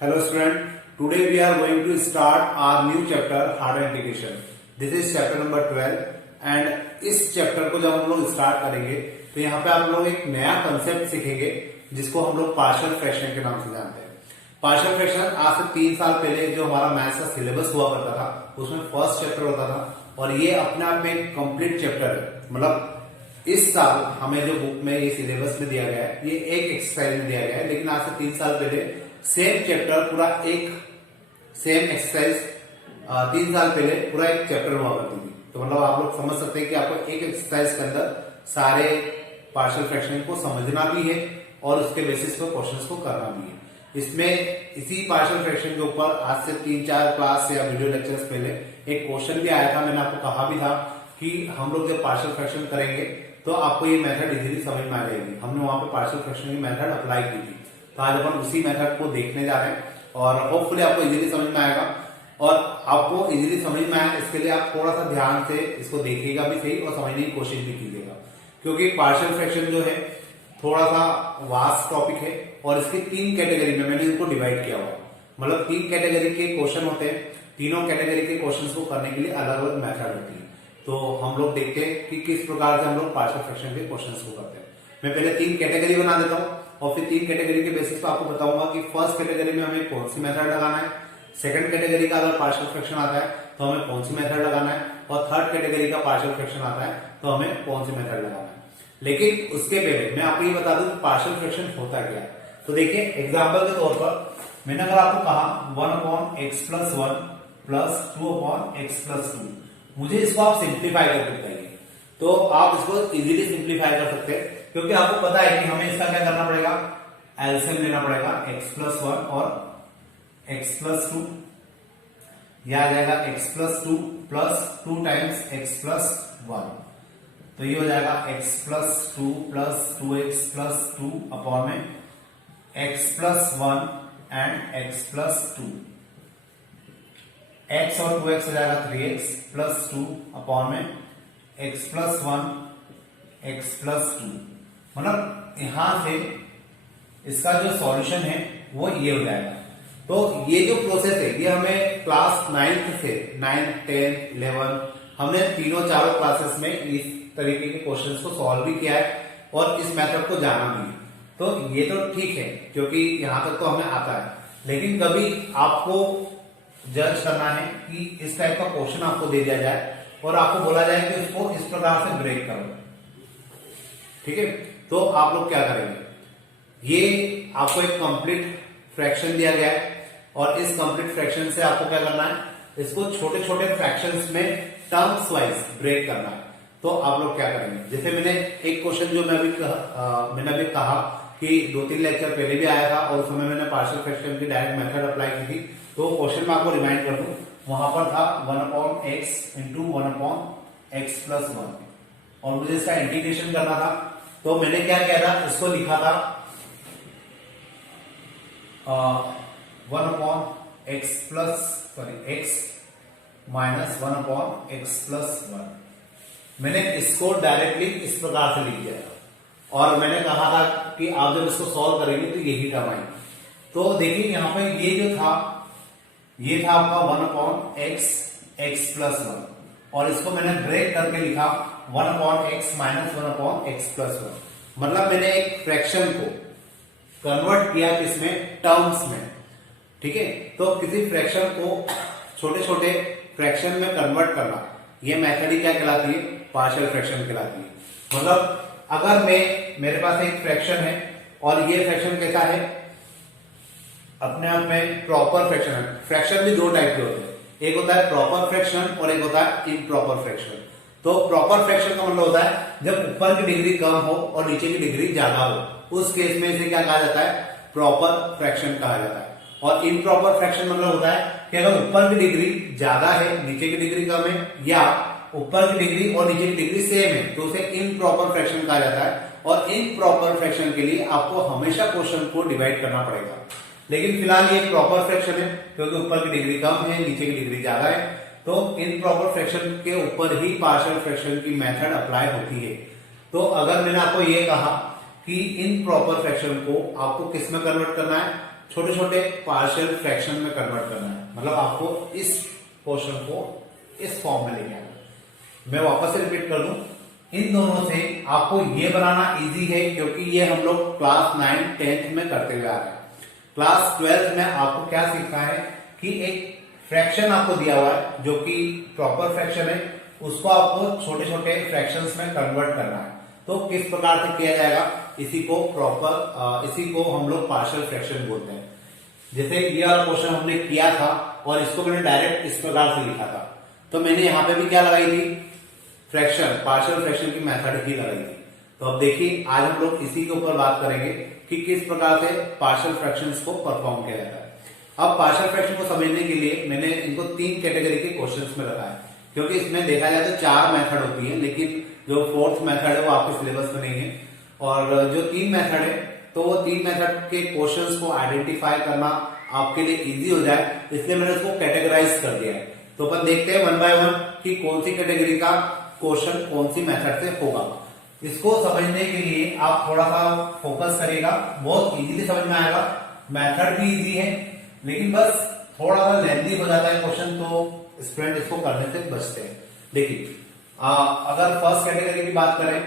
Hello student, today we are going to start our new chapter hard integration. This is chapter number 12 and इस chapter को जब हम लोग start करेंगे तो यहाँ पे आप लोग एक नया कंसेप्ट सीखेंगे जिसको हम लोग पार्शियल फ्रैक्शन के नाम से जानते हैं। पार्शियल फ्रैक्शन आज से 3 साल पहले जो हमारा मैथ्स का सिलेबस हुआ करता था उसमें फर्स्ट चैप्टर होता था और ये अपने आप में एक कंप्लीट चैप्टर है। मतलब इस साल हमें जो बुक में ये सिलेबस में दिया गया है ये एक एक्सरसाइज में दिया गया है, लेकिन आज से 3 साल पहले सेम चैप्टर पूरा एक सेम एक्सरसाइज 3 साल पहले पूरा एक चैप्टर हुआ करती थी। तो मतलब आप लोग समझ सकते हैं कि आपको एक एक्सरसाइज के अंदर सारे पार्शियल फ्रैक्शन को समझना भी है और उसके बेसिस पर क्वेश्चंस को करना भी है। इसमें इसी पार्शियल फ्रैक्शन के ऊपर आज से 3-4 क्लास या वीडियो लेक्चर्स पहले एक क्वेश्चन भी आया था। मैंने आपको कहा भी था कि हम लोग जब पार्शियल फ्रैक्शन करेंगे तो आपको ये मेथड इजीली समझ में आ जाएगी। हमने वहां पे पार्शियल फ्रैक्शन की मेथड अप्लाई की थी, तो आज अपन उसी मेथड को देखने जा रहे हैं और होपफुली आपको इजीली समझ में आएगा। और आपको इजीली समझ में आए इसके लिए आप थोड़ा सा ध्यान से इसको देखिएगा भी सही और समझने की कोशिश भी कीजिएगा, क्योंकि पार्शियल फ्रैक्शन जो है थोड़ा सा वास्ट टॉपिक है और इसकी 3 कैटेगरी में मैंने इनको डिवाइड किया हुआ। मतलब 3 कैटेगरी के क्वेश्चन होते हैं, तीनों कैटेगरी के क्वेश्चन को करने के लिए अलग अलग मेथड होती है। तो हम लोग देखते हैं कि किस प्रकार से हम लोग पार्शियल फ्रैक्शन के क्वेश्चन को करते हैं। मैं पहले 3 कैटेगरी बना देता हूँ और फिर 3 कैटेगरी के बेसिस पर आपको बताऊंगा कि फर्स्ट कैटेगरी में हमें कौन सी मेथड लगाना है, सेकंड कैटेगरी का अगर पार्शियल फ्रैक्शन आता है तो हमें कौन सी मेथड लगाना है और थर्ड कैटेगरी का पार्शियल फ्रैक्शन आता है तो हमें कौन सी मेथड लगाना है। लेकिन उसके पहले मैं आपको ये बता दूं पार्शियल फ्रैक्शन होता क्या है। तो देखिए एग्जाम्पल के तौर पर मैंने अगर आपको कहा 1/x+1 प्लस 2/x+2, मुझे इसको आप सिंप्लीफाई करके बताइए, तो आप इसको इजीली सिंप्लीफाई कर सकते हैं, क्योंकि आपको पता है कि हमें इसका क्या करना पड़ेगा, एलसीएम लेना पड़ेगा x+1 और x+2, यह आ जाएगा x+2 प्लस 2 टाइम्स x+1, तो ये हो जाएगा x+2 प्लस 2x+2 अपॉन में x+1 एंड x+2, x और 2x हो जाएगा 3x प्लस 2 अपॉन में x+1 x+2। मतलब यहां से इसका जो सॉल्यूशन है वो ये हो जाएगा। तो ये जो प्रोसेस है ये हमें क्लास 9th से 9, 10, 11 हमने चारों क्लासेस में इस तरीके के क्वेश्चंस को सॉल्व भी किया है और इस मेथड को जाना भी है। तो ये तो ठीक है क्योंकि यहां तक तो हमें आता है, लेकिन कभी आपको जज करना है कि इस टाइप का क्वेश्चन आपको दे दिया जाए और आपको बोला जाए कि इसको इस प्रकार से ब्रेक करो, ठीक है, तो आप लोग क्या करेंगे, ये आपको एक कंप्लीट फ्रैक्शन दिया गया है और इस कंप्लीट फ्रैक्शन से आपको क्या करना है, इसको छोटे छोटे फ्रैक्शंस में टर्म्स वाइज ब्रेक करना है। तो आप लोग क्या करेंगे, जैसे मैंने एक क्वेश्चन जो मैंने अभी कहा कि 2-3 लेक्चर पहले भी आया था और उस समय मैंने पार्शियल फ्रैक्शन की डायरेक्ट मेथड अप्लाई की थी। तो क्वेश्चन में आपको रिमाइंड कर दूं, वहां पर था 1/x इंटू 1/x+1 और मुझे इसका इंटीग्रेशन करना था। तो मैंने क्या किया था, इसको लिखा था 1/x माइनस 1/x+1। मैंने इसको डायरेक्टली इस प्रकार से लिख दिया था और मैंने कहा था कि आप जब इसको सॉल्व करेंगे तो यही टर्म आएगी। तो देखिए यहाँ पे ये जो था ये था आपका 1/x+1 और इसको मैंने ब्रेक करके लिखा 1/x माइनस 1/x+1। मतलब मैंने एक फ्रैक्शन को कन्वर्ट किया किसमें, टर्म्स में, ठीक है। तो किसी फ्रैक्शन को छोटे छोटे फ्रैक्शन में कन्वर्ट करना, ये मेथड ही क्या कहलाती है, पार्शियल फ्रैक्शन कहलाती है। मतलब अगर मेरे पास एक फ्रैक्शन है और ये फ्रैक्शन कैसा है, अपने आप में प्रॉपर फ्रैक्शन है। फ्रैक्शन भी 2 टाइप के होते हैं, एक होता है प्रॉपर फ्रैक्शन और एक होता है इम्प्रॉपर फ्रैक्शन। तो प्रॉपर फ्रैक्शन का मतलब होता है जब ऊपर की डिग्री कम हो और नीचे की डिग्री ज्यादा हो, उस केस में इसे क्या कहा जाता है, प्रॉपर फ्रैक्शन कहा जाता है। और इम्प्रॉपर फ्रैक्शन मतलब होता है कि अगर ऊपर की डिग्री ज्यादा है नीचे की डिग्री कम है, या ऊपर की डिग्री और नीचे की डिग्री सेम है, तो उसे इम्प्रॉपर फ्रैक्शन कहा जाता है। और इम्प्रॉपर फ्रैक्शन के लिए आपको हमेशा क्वेश्चन को डिवाइड करना पड़ेगा, लेकिन फिलहाल ये प्रॉपर फ्रैक्शन है क्योंकि ऊपर की डिग्री कम है नीचे की डिग्री ज्यादा है। तो इम्प्रॉपर फ्रैक्शन के ऊपर ही पार्शियल फ्रैक्शन की मेथड अप्लाई होती है। तो अगर मैंने आपको ये कहा कि इन प्रॉपर फ्रैक्शन को आपको किस में कन्वर्ट करना है, छोटे छोटे पार्शियल फ्रैक्शन में कन्वर्ट करना है, मतलब आपको इस पोर्शन को इस फॉर्म में लेके आना। मैं वापस से रिपीट कर दूं, इन दोनों से आपको ये बनाना इजी है क्योंकि ये हम लोग क्लास 9 10th में करते हुए आ रहे हैं। क्लास 12th में आपको क्या सीखना है कि एक फ्रैक्शन आपको दिया हुआ है जो कि प्रॉपर फ्रैक्शन है, उसको आपको छोटे छोटे फ्रैक्शंस में कन्वर्ट करना है। तो किस प्रकार से किया जाएगा, इसी को हम लोग पार्शियल फ्रैक्शन बोलते हैं। जैसे ये वाला क्वेश्चन हमने किया था और इसको मैंने डायरेक्ट इस प्रकार से लिखा था, तो मैंने यहां पे भी क्या लगाई थी, फ्रैक्शन, पार्शियल फ्रैक्शन की मेथड ही लगाई थी। तो अब देखिए आज हम लोग इसी के ऊपर बात करेंगे कि किस प्रकार से पार्शियल फ्रैक्शंस को परफॉर्म किया जाता है। अब पार्शियल फ्रैक्शन को समझने के लिए मैंने इनको 3 कैटेगरी के क्वेश्चंस में रखा है, क्योंकि इसमें देखा जाए तो 4 मेथड होती है, लेकिन जो 4th मेथड है वो आपके सिलेबस में नहीं है। और जो 3 मेथड है, तो वो 3 मेथड के क्वेश्चंस को आइडेंटिफाई करना आपके लिए इजी हो जाए, इसलिए मैंने उसको कैटेगराइज कर दिया है। तो अपन देखते हैं 1 बाय 1 कि कौन सी कैटेगरी का क्वेश्चन कौन सी मेथड से होगा। इसको समझने के लिए आप थोड़ा सा फोकस करिएगा, बहुत इजीली समझ में आएगा। मेथड भी इजी है, लेकिन बस थोड़ा सा लेंथी हो जाता है क्वेश्चन, तो स्टूडेंट इसको करने से बचते हैं। देखिए अगर फर्स्ट कैटेगरी की बात करें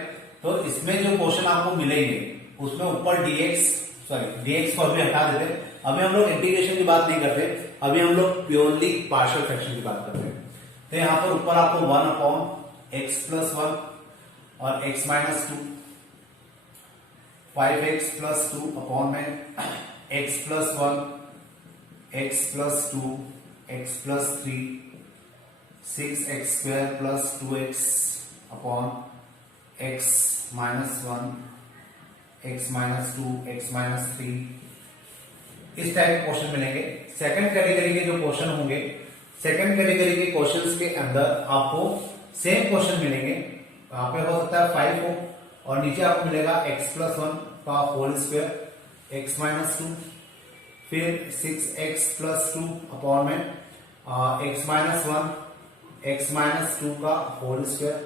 तो इसमें जो क्वेश्चन आपको मिलेंगे उसमें ऊपर डीएक्स को अभी हटा देते, अभी हम लोग इंटीग्रेशन की बात नहीं करते, अभी हम लोग प्योरली पार्शियल फ्रैक्शन की बात करते हैं। तो यहाँ पर ऊपर आपको 1/x+1 और x-2, 5x+2 अपॉन में x+1, x+2, x+3, 6x² + 2x upon x-1, x-2, x-3, इस टाइप के क्वेश्चन मिलेंगे। सेकंड कैटेगरी के जो क्वेश्चन होंगे, सेकंड कैटेगरी के क्वेश्चंस के अंदर आपको सेम क्वेश्चन मिलेंगे। यहाँ पे हो सकता है 5 हो और नीचे आपको मिलेगा x+1 का होल स्क्वायर, x-2, फिर 6x+2 अपॉन में x-1, x-2 का whole square,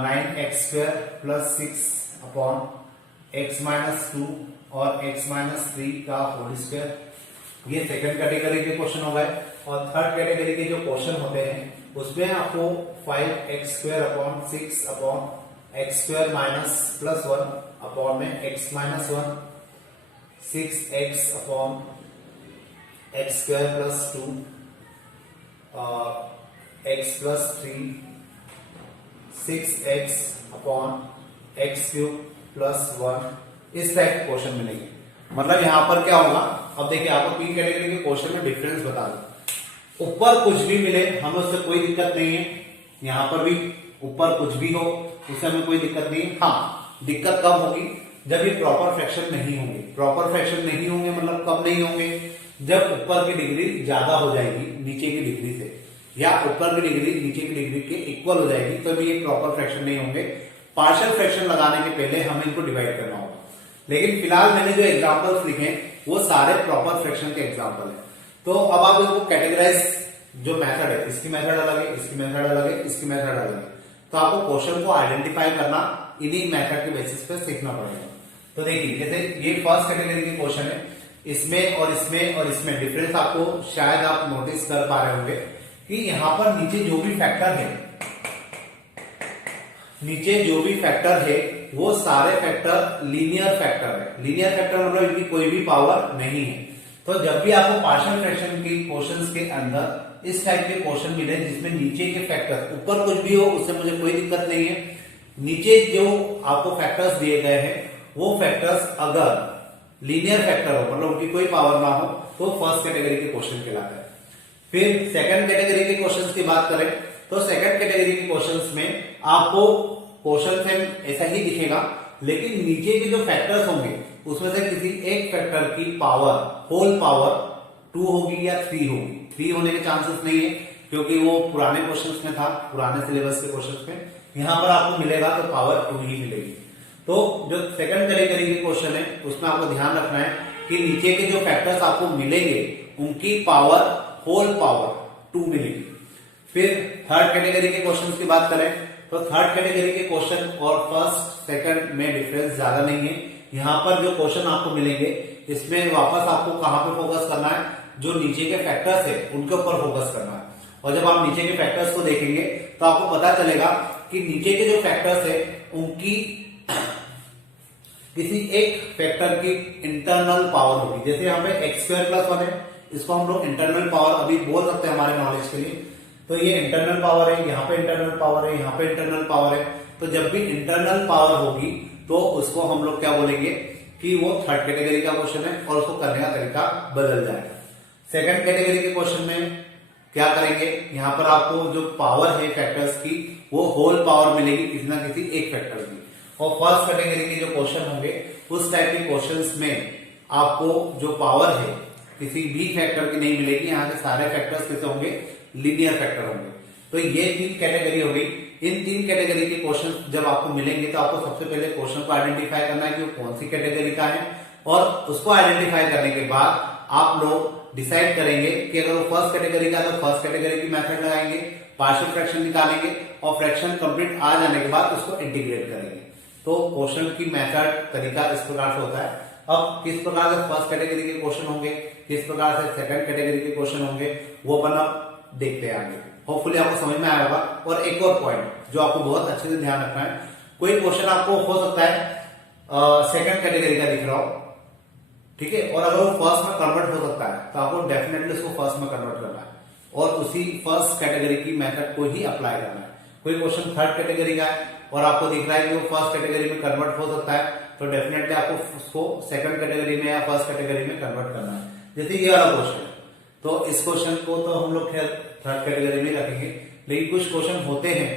9x² + 6 upon x-2 और x-3 का होल स्क्वायर। ये सेकंड कैटेगरी के क्वेश्चन हो गए। और थर्ड कैटेगरी के जो क्वेश्चन होते हैं उसमें आपको 5x² upon 6 upon x² -+1 upon में x-1, 6x upon x² + 2, x+3, 6x upon x³ + 1, इस टाइप के क्वेश्चन मिलेंगे। मतलब यहां पर क्या होगा, अब देखिए आपको 3 कैटेगरी के क्वेश्चन में डिफरेंस बता दो। ऊपर कुछ भी मिले हमें उससे कोई दिक्कत नहीं है, यहां पर भी ऊपर कुछ भी हो उससे हमें कोई दिक्कत नहीं है। हाँ, दिक्कत कब होगी, जब ये प्रॉपर फ्रैक्शन नहीं होंगे। प्रॉपर फ्रैक्शन नहीं होंगे मतलब कब नहीं होंगे, जब ऊपर की डिग्री ज्यादा हो जाएगी नीचे की डिग्री से, या ऊपर की डिग्री नीचे की डिग्री के इक्वल हो जाएगी, तो भी ये प्रॉपर फ्रैक्शन नहीं होंगे। पार्शियल फ्रैक्शन लगाने के पहले हमें इनको डिवाइड करना होगा। लेकिन फिलहाल मैंने जो एग्जांपल्स लिखे वो सारे प्रॉपर फ्रैक्शन के एग्जांपल हैं। तो अब आप इसको कैटेगराइज, जो मेथड है, इसकी मेथड अलग है, इसकी मेथड अलग है, इसकी मेथड अलग है, तो आपको क्वेश्चन को आइडेंटिफाई करना इन्हीं मेथड के बेसिस पे सीखना पड़ेगा। तो देखिए जैसे ये फर्स्ट कैटेगरी के क्वेश्चन है, इसमें और इसमें और इसमें डिफरेंस आपको शायद आप नोटिस कर पा रहे होंगे कि यहां पर नीचे जो भी फैक्टर है, नीचे जो भी फैक्टर है वो सारे फैक्टर लीनियर फैक्टर है। लीनियर फैक्टर मतलब इनकी कोई भी पावर नहीं है। तो जब भी आपको पार्शियल फ्रैक्शन के क्वेश्चंस के अंदर इस टाइप के क्वेश्चन मिले जिसमें नीचे के फैक्टर, ऊपर कुछ भी हो उससे मुझे कोई दिक्कत नहीं है, नीचे जो आपको फैक्टर्स दिए गए हैं वो फैक्टर्स अगर लीनियर फैक्टर हो, मतलब उनकी कोई पावर ना हो, तो फर्स्ट कैटेगरी के क्वेश्चन कहलाते हैं। फिर सेकंड कैटेगरी के क्वेश्चंस की बात करें तो सेकंड कैटेगरी के क्वेश्चंस में आपको क्वेश्चन सेम ऐसा ही दिखेगा, लेकिन नीचे के जो फैक्टर्स होंगे उसमें से किसी एक फैक्टर की पावर, होल पावर 2 होगी या 3 होगी। 3 होने के चांसेस नहीं है क्योंकि वो पुराने क्वेश्चंस में था, पुराने सिलेबस के क्वेश्चंस में। यहां पर आपको मिलेगा तो पावर 2 ही मिलेगी। तो जो सेकंड कैटेगरी के क्वेश्चन है उसमें आपको ध्यान रखना है कि नीचे के जो फैक्टर्स आपको मिलेंगे उनकी पावर, होल पावर 2 मिलेगी। फिर थर्ड कैटेगरी के क्वेश्चन की बात करें तो थर्ड कैटेगरी के क्वेश्चन और फर्स्ट सेकंड में डिफरेंस ज्यादा नहीं है। यहां पर जो क्वेश्चन आपको मिलेंगे इसमें वापस आपको कहां पे फोकस करना है, जो नीचे के फैक्टर्स है उनके ऊपर फोकस करना है। और जब आप नीचे के फैक्टर्स को देखेंगे तो आपको पता चलेगा कि नीचे के जो फैक्टर्स है उनकी किसी एक फैक्टर की इंटरनल पावर होगी। जैसे यहाँ पे एक्स स्क्वायर प्लस 1 है, इसको हम लोग इंटरनल पावर अभी बोल सकते हैं हमारे नॉलेज के लिए। तो ये इंटरनल पावर है, यहाँ पे इंटरनल पावर है, यहाँ पे इंटरनल पावर है। तो जब भी इंटरनल पावर होगी तो उसको हम लोग क्या बोलेंगे कि वो थर्ड कैटेगरी का क्वेश्चन है और उसको करने का तरीका बदल जाएगा। सेकंड कैटेगरी के क्वेश्चन में क्या करेंगे, यहाँ पर आपको जो पावर है फैक्टर्स की वो होल पावर मिलेगी किसी ना किसी एक फैक्टर की। और फर्स्ट कैटेगरी के जो क्वेश्चन होंगे उस टाइप के क्वेश्चंस में आपको जो पावर है किसी भी फैक्टर की नहीं मिलेगी। यहाँ के सारे फैक्टर्स कैसे होंगे, लीनियर फैक्टर होंगे। तो ये 3 कैटेगरी हो गई। इन 3 कैटेगरी के क्वेश्चन जब आपको मिलेंगे तो आपको सबसे पहले क्वेश्चन को आइडेंटिफाई करना है कि वो कौन सी कैटेगरी का है, और उसको आइडेंटिफाई करने के बाद आप लोग डिसाइड करेंगे कि अगर वो फर्स्ट कैटेगरी का है तो फर्स्ट कैटेगरी की मेथड लगाएंगे, पार्शियल फ्रैक्शन निकालेंगे और फ्रैक्शन कंप्लीट आ जाने के बाद उसको इंटीग्रेट करेंगे। तो क्वेश्चन की मेथड तरीका इस प्रकार से होता है। अब किस प्रकार से फर्स्ट कैटेगरी के क्वेश्चन होंगे, किस प्रकार से सेकंड कैटेगरी के क्वेश्चन होंगे, वो अपन अब देखते हैं आगे। होपफुली आपको समझ में आया होगा। और एक और पॉइंट जो आपको बहुत अच्छे से ध्यान रखना है, कोई क्वेश्चन आपको हो सकता है सेकंड कैटेगरी का दिख रहा हो, ठीक है, और अगर वो फर्स्ट में कन्वर्ट हो सकता है तो आपको डेफिनेटली उसको फर्स्ट में कन्वर्ट करना है और उसी फर्स्ट कैटेगरी की मेथड को ही अप्लाई करना है। कोई क्वेश्चन थर्ड कैटेगरी का है और आपको दिख रहा है कि वो फर्स्ट कैटेगरी में कन्वर्ट हो सकता है तो डेफिनेटली आपको उसको सेकंड कैटेगरी में या फर्स्ट कैटेगरी में कन्वर्ट करना है। जैसे ये वाला क्वेश्चन है तो इस क्वेश्चन को तो हम लोग खैर थर्ड कैटेगरी में रखेंगे, लेकिन कुछ क्वेश्चन होते हैं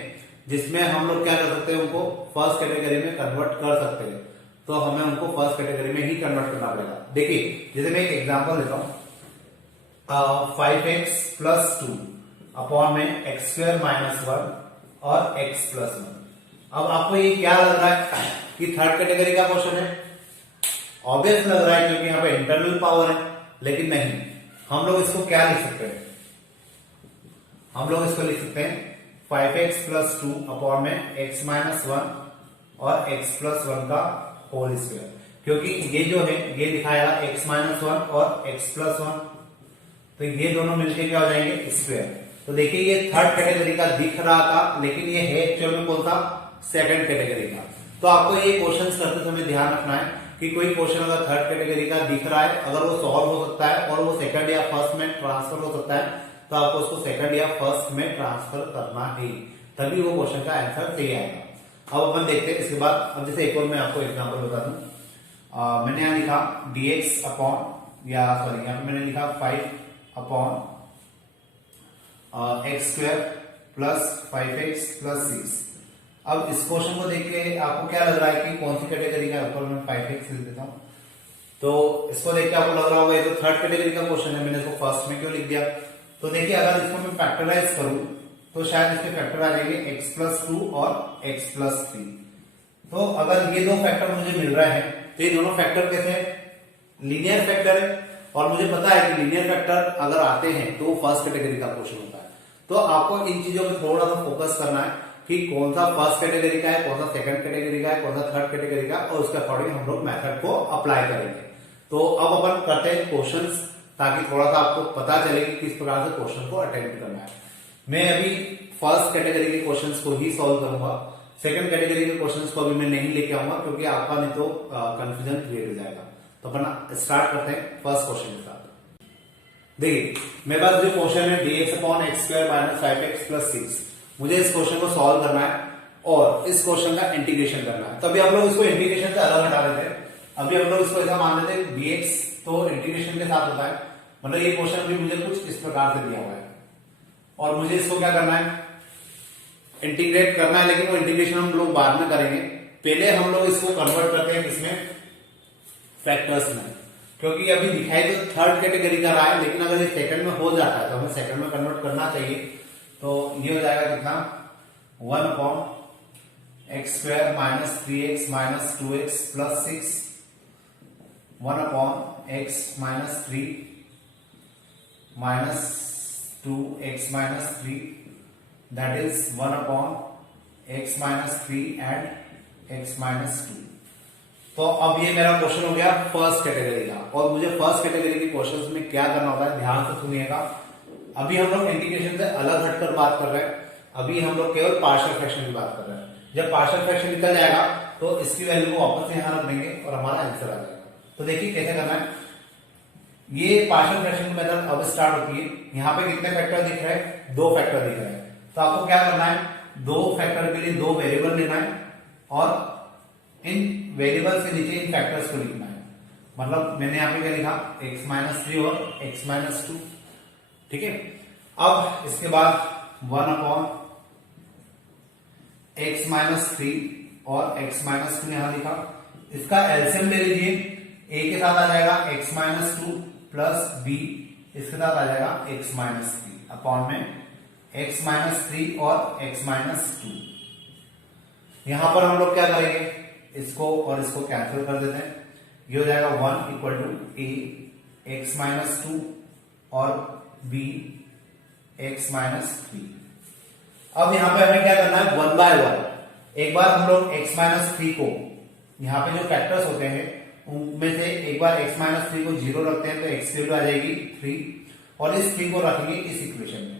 जिसमें हम लोग क्या कर सकते हैं, उनको फर्स्ट कैटेगरी में कन्वर्ट कर सकते हैं, तो हमें उनको फर्स्ट कैटेगरी में ही कन्वर्ट करना पड़ेगा। देखिए जैसे मैं एक एग्जांपल देता हूं, 5x प्लस 2 अपॉन में एक्स स्क्वायर माइनस 1 और x प्लस 1। अब आपको ये क्या लग रहा है कि थर्ड कैटेगरी का क्वेश्चन है, ऑब्वियस लग रहा है क्योंकि यहाँ पे इंटरनल पावर है, लेकिन नहीं, हम लोग इसको क्या लिख सकते हैं, हम लोग इसको लिख सकते हैं 5x प्लस 2 अपॉन में x माइनस 1 और x प्लस 1 का होल स्क्वायर, क्योंकि ये जो है ये दिखाएगा x माइनस 1 और x प्लस 1, तो ये दोनों मिलके क्या हो जाएंगे, स्क्वायर। तो देखिए ये थर्ड कैटेगरी का दिख रहा था, लेकिन ये है एक्चुअल में कौन सा, सेकंड कैटेगरी का। तो आपको ये क्वेश्चंस करते समय ध्यान रखना है कि कोई क्वेश्चन अगर थर्ड कैटेगरी का दिख रहा है, अगर वो सॉल्व हो सकता है और वो सेकंड या फर्स्ट में ट्रांसफर हो सकता है, तो आपको उसको सेकंड या फर्स्ट में ट्रांसफर करना है, तभी वो क्वेश्चन का आंसर सही आएगा। अब अपन देखते हैं इसके बाद। अब जैसे एक और मैं आपको एग्जाम्पल बता दूं, मैंने यहाँ लिखा dx अपॉन, या सॉरी यहाँ पे मैंने लिखा 5 upon x square plus 5x plus 6। अब इस क्वेश्चन को देख के आपको क्या लग रहा है कि कौन सी कैटेगरी का, ऊपर मैं 5x लिख देता हूं, तो इसको देख के आपको लग रहा होगा ये तो थर्ड कैटेगरी का क्वेश्चन है, मैंने इसको फर्स्ट में क्यों लिख दिया। तो देखिए अगर इसको मैं फैक्टराइज करूं तो शायद इसके फैक्टर आ जाएंगे x प्लस 2 और x प्लस 3। तो अगर ये दो फैक्टर मुझे मिल रहा है तो ये दोनों फैक्टर कैसे हैं, लीनियर फैक्टर है, और मुझे पता है कि लीनियर फैक्टर अगर आते हैं तो फर्स्ट कैटेगरी का क्वेश्चन होता है। तो आपको इन चीजों पे थोड़ा सा फोकस करना है कि कौन सा फर्स्ट कैटेगरी का है, कौन सा सेकंड कैटेगरी का है, कौन सा थर्ड कैटेगरी का, और उसके अकॉर्डिंग हम लोग मेथड को अप्लाई करेंगे। तो अब अपन करते हैं क्वेश्चंस, ताकि थोड़ा सा आपको पता चले कि किस प्रकार से क्वेश्चन को अटेम्प्ट करना है। मैं अभी फर्स्ट कैटेगरी के क्वेश्चंस को ही सॉल्व करूंगा, सेकंड कैटेगरी के क्वेश्चंस को अभी मैं नहीं लेके आऊंगा, क्योंकि आपका नहीं तो कंफ्यूजन क्रिएट हो जाएगा। तो अपन स्टार्ट करते हैं फर्स्ट क्वेश्चन के साथ। देखिए मेरे पास जो क्वेश्चन है dx upon x square minus 5x plus 6, मुझे इस क्वेश्चन को सॉल्व करना है और इस क्वेश्चन का इंटीग्रेशन करना है। तभी हम लोग इसको इंटीग्रेशन से अलग हटा देते हैं। अभी हम लोग इसको ऐसा मान लेते हैं dx तो इंटीग्रेशन के साथ होता है, मतलब ये क्वेश्चन भी मुझे कुछ इस प्रकार से दिया हुआ है और मुझे इसको क्या करना है, इंटीग्रेट करना है, लेकिन वो इंटीग्रेशन हम लोग बाद में करेंगे। पहले हम लोग इसको कन्वर्ट करते हैं किसमें, फैक्टर्स में, क्योंकि अभी दिखाई तो थर्ड कैटेगरी का रहा है, लेकिन अगर ये सेकंड में हो जाता है तो हमें सेकंड में कन्वर्ट करना चाहिए। तो ये हो जाएगा कितना, 1 upon x square minus 3x minus 2x plus 6, 1 upon x minus 3 minus 2x minus 3, that is 1 upon x minus 3 and x minus 2। तो अब ये मेरा क्वेश्चन हो गया फर्स्ट कैटेगरी का। और मुझे फर्स्ट कैटेगरी के क्वेश्चंस में क्या करना होता है, ध्यान से सुनिएगा। अभी हम लोग इंटीग्रेशन से अलग हटकर बात कर रहे हैं, अभी हम लोग केवल पार्शियल फ्रैक्शन की बात कर रहे हैं। जब पार्शियल फ्रैक्शन निकल जाएगा तो इसकी वैल्यू को वापस से यहां रख देंगे और हमारा आंसर आ जाएगा। तो देखिए कैसे करना है। ये पार्शियल फ्रैक्शन की मेथड अब स्टार्ट होती है। यहाँ पे कितने फैक्टर दिख रहे हैं, 2 फैक्टर दिख रहे हैं। तो आपको क्या करना है, 2 फैक्टर के लिए 2 वेरिएबल लेना है और इन वेरिएबल से नीचे इन फैक्टर्स को लिखना है। मतलब मैंने यहाँ पे क्या लिखा, x-3 और x-2, ठीक है। अब इसके बाद 1 x-3 और x-2 यहां लिखा। इसका एलसीएम ले लीजिए, a के साथ आ जाएगा x-2 प्लस b, इसके साथ आ जाएगा x-3 अपॉन में x-3 और x-2। यहां पर हम लोग क्या करेंगे, इसको और इसको कैंसिल कर देते हैं। ये हो जाएगा 1 इक्वल टू a x-2 और b x-3। अब यहां पे हमें क्या करना है, 1 बाय 1 एक बार हम लोग x-3 को, यहाँ पे जो फैक्टर्स होते हैं उनमें से एक बार x-3 को 0 रखते हैं तो x की वैल्यू आ जाएगी 3 और इस 3 को रखेंगे इस इक्वेशन में।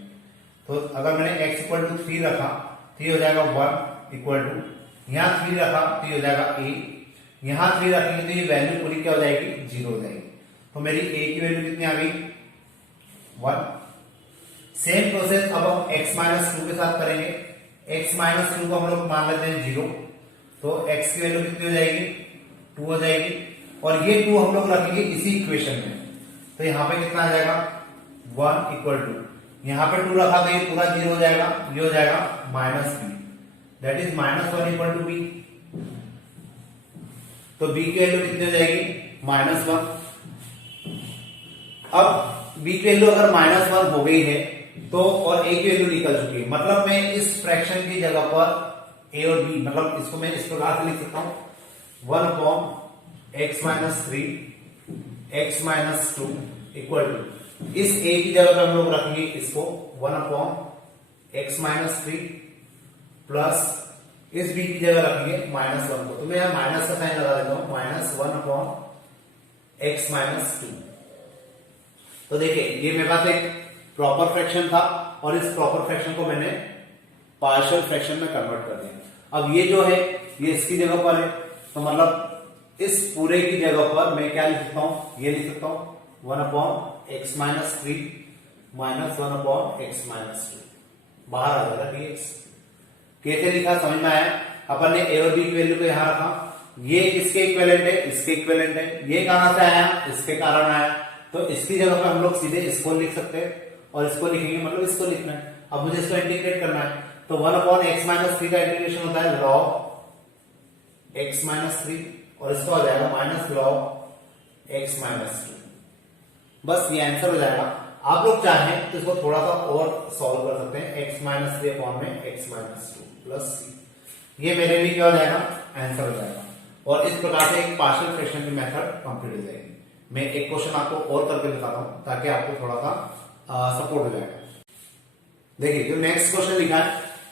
तो अगर मैंने x इक्वल टू 3 रखा तो ये हो जाएगा 1 इक्वल टू, यहाँ 3 रखा तो ये हो जाएगा a, यहाँ 3 रखेंगे तो ये वैल्यू पूरी क्या हो जाएगी, 0 हो जाएगी। तो मेरी a की वैल्यू कितनी आ गई, 1। सेम प्रोसेस अब हम x-2 के साथ करेंगे। x-2 को हम लोग मान लेते हैं 0, तो x की वैल्यू कितनी हो जाएगी, 2 हो जाएगी और ये 2 हम लोग रखेंगे इसी इक्वेशन में। तो यहाँ पे कितना आ जाएगा, 1 इक्वल टू, यहाँ पे 2 रखा तो ये पूरा 0 हो जाएगा, ये हो जाएगा -b, that is -1 equal to b। तो b की वैल्यू कितनी हो जाएगी, -1। अब b की वैल्यू अगर -1 हो गई है तो और a की वैल्यू निकल चुकी है, मतलब मैं इस फ्रैक्शन की जगह पर a और b, मतलब इसको मैं इस प्रकार से लिख सकता हूं 1 x-3 x-2 इक्वल टू, इस a की जगह पर हम लोग रखेंगे इसको 1 x-3 प्लस इस b की जगह रखेंगे -1 को। तो मैं यहां माइनस का साइन लगा देता हूं, -1 x-2। तो देखिए ये मेरे पास एक प्रॉपर फ्रैक्शन था और इस प्रॉपर फ्रैक्शन को मैंने पार्शियल फ्रैक्शन में कन्वर्ट कर दिया। अब ये जो है ये इसकी जगह पर है, तो मतलब इस पूरे की जगह पर मैं क्या लिख सकता हूं, ये लिख सकता हूं 1 x-3 -1 x-2, बाहर आ जाएगा dx। कैसे लिखा समझ में आया। अपन ने a और b की वैल्यू को यहां रखा, ये इसके इक्विवेलेंट है, इसके इक्विवेलेंट है, ये कहां से आया, इसके कारण आया, तो इसकी जगह पर हम लोग सीधे इसको लिख सकते हैं और इसको लिखेंगे, मतलब इसको लिखना है। अब मुझे इसको इंटीग्रेट करना है, तो 1 x-3 का इंटीग्रेशन होता है log x-3 और इसका हो जाएगा -log x-2। बस ये आंसर हो जाएगा। आप लोग चाहें तो इसको थोड़ा सा और सॉल्व कर सकते हैं, x-3 अपॉन में x-2 प्लस c। ये मेरे लिए क्या हो जाएगा, आंसर हो जाएगा। और इस प्रकार से एक पार्शियल फ्रैक्शन की मेथड कंप्लीट हो जाएगी। मैं एक क्वेश्चन आपको और करके दिखाता हूं ताकि आपको थोड़ा सा सपोर्ट हो जाएगा। देखिए जो नेक्स्ट क्वेश्चन लिखा है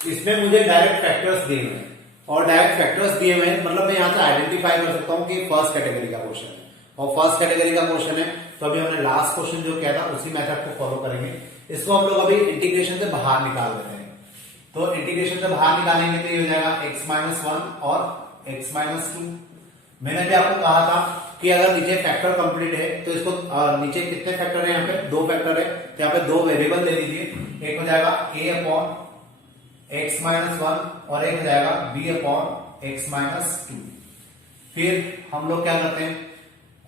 इसमें मुझे डायरेक्ट फैक्टर्स दिए हुए हैं और डायरेक्ट फैक्टर्स दिए हुए हैं, मतलब मैं यहां से आइडेंटिफाई कर सकता हूं कि फर्स्ट कैटेगरी का क्वेश्चन है और फर्स्ट कैटेगरी का क्वेश्चन है। तो अभी हमने लास्ट क्वेश्चन जो किया था उसी मेथड को फॉलो करेंगे। इसको हम लोग अभी इंटीग्रेशन से बाहर निकाल देते हैं। तो इंटीग्रेशन से बाहर निकालेंगे तो ये हो जाएगा x-1 और x-2। मैंने भी आपको कहा था कि अगर नीचे फैक्टर कंप्लीट है तो इसको नीचे कितने फैक्टर है, यहाँ पे 2 फैक्टर है, तो यहाँ पे 2 वेरिएबल ले लीजिए। एक हो जाएगा a अपॉन x-1 और एक हो जाएगा b अपॉन x-2। फिर हम लोग क्या करते हैं,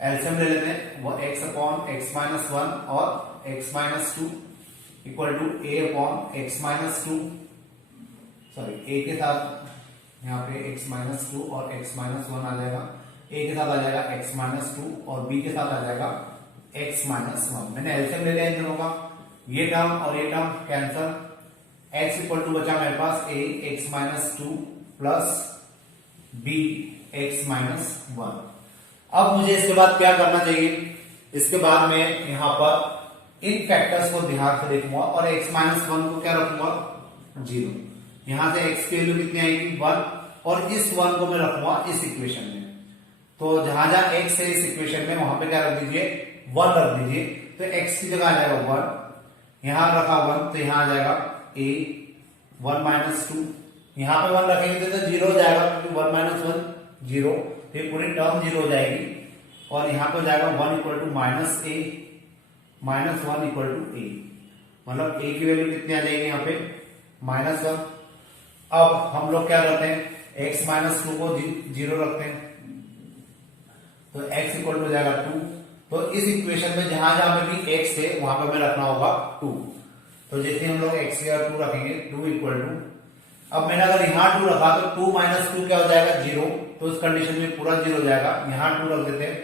एलसीएम ले लेते हैं, वो x अपॉन x-1 और x-2 equal to a upon x-2, sorry a के साथ यहाँ पे x-2 और x-1 आ जाएगा, a के साथ आ जाएगा x-2 और b के साथ आ जाएगा x-1। मैंने एलसीएम ले लिया इन दोनों का, ये टर्म और ये term cancel, x equal to बचा मेरे पास a x-2 plus b x-1। अब मुझे इसके बाद क्या करना चाहिए, इसके बाद मैं यहां पर इन फैक्टर्स को ध्यान से देखूंगा और x-1 को क्या रखूंगा, 0। यहां से x की वैल्यू कितनी आएगी, 1 और इस 1 को मैं रखूंगा इस इक्वेशन में। तो जहां जहां x है इस इक्वेशन में वहां पे क्या रख दीजिए 1 रख दीजिए। तो x की जगह आ जाएगा 1, यहां रखा 1 तो यहां आ जाएगा a 1 माइनस 2, यहां पे 1 रखेंगे तो 0 हो जाएगा क्योंकि 1 माइनस 1 0, ये पूरी टर्म 0 हो जाएगी और यहां पे हो जाएगा 1 equal to minus a minus 1 equal to a, मतलब a की वैल्यू कितनी आ जाएगी यहाँ पे -1। अब हम लोग क्या करते हैं x माइनस 2 को 0 रखते हैं तो x इक्वल टू हो जाएगा 2। तो इस इक्वेशन में जहां जहां पे भी x है वहां पे हमें रखना होगा 2। तो जैसे हम लोग x की जगह 2 रखेंगे 2 इक्वल टू, अब मैंने अगर यहाँ 2 रखा तो 2 माइनस 2 क्या हो जाएगा 0, तो उस कंडीशन में पूरा 0 हो जाएगा। यहाँ 2 रख देते हैं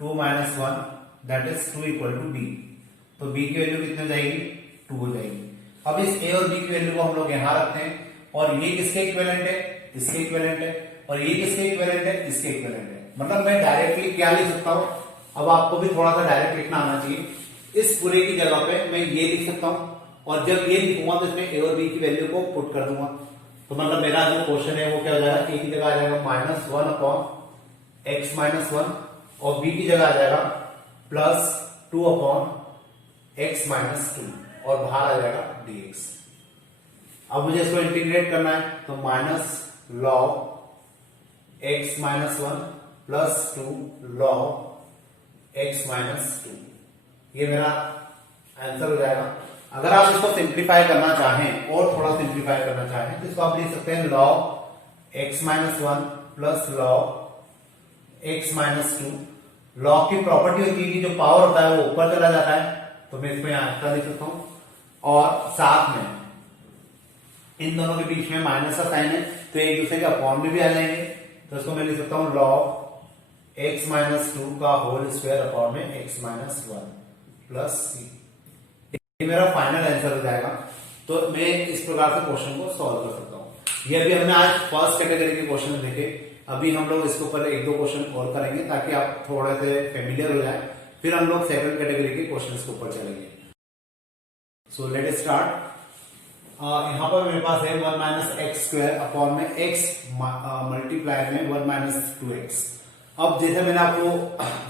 2 minus 1 that is 2 equal to b, तो b की वैल्यू कितनी हो जाएगी 2 हो जाएगी। अब इस a और b की वैल्यू को हम लोग यहाँ रखते हैं और ये किसके इक्विवेलेंट है इसके इक्विवेलेंट है और ये किसके इक्विवेलेंट है इसके इक्विवेलेंट है। मतलब मैं डायरेक्टली क्या लिख सकता हूँ, अब आपको भी थोड़ा सा डायरेक्ट लिखना आना चाहिए। इस पूरे की जगह पे मैं ये लिख सकता हूँ और जब ये लिखूंगा तो इसमें a और b की वैल्यू को पुट कर दूंगा। तो मतलब मेरा जो क्वेश्चन है वो क्या हो जाएगा, a की जगह आ जाएगा -1 अपॉन x माइनस 1 और b की जगह आ जाएगा +2 अपॉन x माइनस 2 और बाहर आ जाएगा dx। अब मुझे इसको इंटीग्रेट करना है तो minus log x minus 1 +2 log x minus 2, ये मेरा आंसर हो जाएगा। अगर आप इसको सिंप्लीफाई करना चाहें और थोड़ा सिंप्लीफाई करना चाहें तो इसको आप लिख सकते हैं log x minus 1 plus log x minus 2। log की प्रॉपर्टी होती है कि जो पावर होता है वो ऊपर चला जाता है, तो मैं इसमें आंसर लिख सकता हूं और साथ में इन दोनों के बीच में माइनस का साइन है तो एक दूसरे के अपॉन में भी आ जाएंगे, तो इसको मैं लिख सकता हूं log x माइनस 2 का होल स्क्वायर अपॉन में x माइनस 1 प्लस c। ये मेरा फाइनल आंसर हो जाएगा। तो मैं इस प्रकार से क्वेश्चन को सॉल्व कर सकता हूँ। ये अभी हमने आज फर्स्ट कैटेगरी के क्वेश्चन देखे, अभी हम लोग इसके ऊपर 1-2 क्वेश्चन और करेंगे ताकि आप थोड़े से फेमिलियर हो जाए, फिर हम लोग सेकंड कैटेगरी के क्वेश्चन के ऊपर चलेंगे। So let start. यहाँ पर मेरे पास है 1 माइनस एक्स स्क्वायर अपॉन में x मल्टीप्लाई में 1 माइनस 2x। अब जैसे मैंने आपको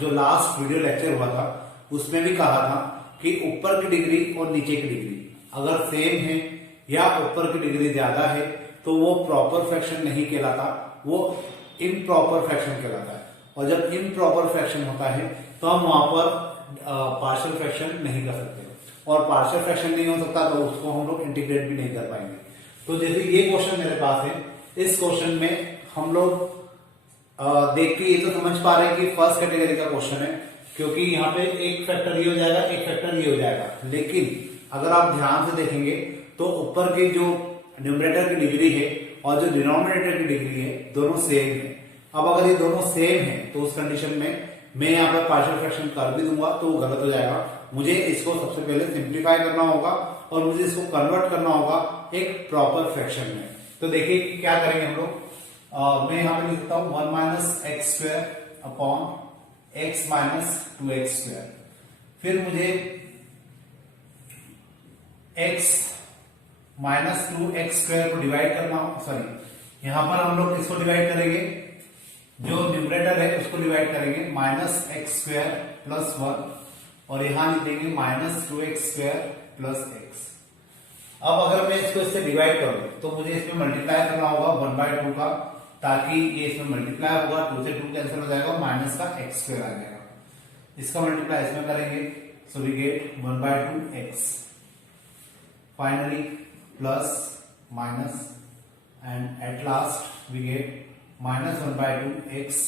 जो लास्ट वीडियो लेक्चर हुआ था उसमें भी कहा था कि ऊपर की डिग्री और नीचे की डिग्री अगर सेम है या ऊपर की डिग्री ज्यादा है तो वो प्रॉपर फ्रैक्शन नहीं कहलाता, वो इम्प्रॉपर फ्रैक्शन कहलाता है। और जब इम्प्रॉपर फ्रैक्शन होता है तो हम वहां पर पार्शियल फ्रैक्शन नहीं कर सकते, और पार्शियल फ्रैक्शन नहीं हो सकता तो उसको हम लोग इंटीग्रेट भी नहीं कर पाएंगे। तो जैसे ये क्वेश्चन मेरे पास है, इस क्वेश्चन में हम लोग देख के ये तो समझ पा रहे हैं कि फर्स्ट कैटेगरी का क्वेश्चन है, क्योंकि यहाँ पे एक फैक्टर ये हो जाएगा एक फैक्टर ये हो जाएगा। लेकिन अगर आप ध्यान से देखेंगे तो ऊपर की जो न्यूमरेटर की डिग्री है और जो डिनोमिनेटर की डिग्री है दोनों सेम है। अब अगर ये दोनों सेम है तो उस कंडीशन में मैं यहाँ पर पार्शियल फ्रैक्शन कर भी दूंगा तो वो गलत हो जाएगा। मुझे इसको सबसे पहले सिंप्लीफाई करना होगा और मुझे इसको कन्वर्ट करना होगा एक प्रॉपर फ्रैक्शन में। तो देखिए क्या करेंगे हम लोग, मैं यहाँ पे लिख सकता हूँ 1 minus x square upon x minus 2x square. फिर मुझे x माइनस 2x स्क्वायर को डिवाइड करना हो, सॉरी यहां पर हम लोग इसको डिवाइड करेंगे, जो न्यूमरेटर है उसको डिवाइड करेंगे माइनस एक्स स्क्वायर प्लस 1 और यहां लिखेंगे minus 2x square plus x। अब अगर मैं इसको इससे डिवाइड करूं तो मुझे इसमें मल्टीप्लाई करना होगा 1/2 का, ताकि ये इसमें मल्टीप्लाई होगा, 2 से 2 कैंसिल हो जाएगा, माइनस का x स्क्वायर आ जाएगा। इसका मल्टीप्लाई इसमें करेंगे so we get 1/2x, finally plus minus and at last we get minus 1/2x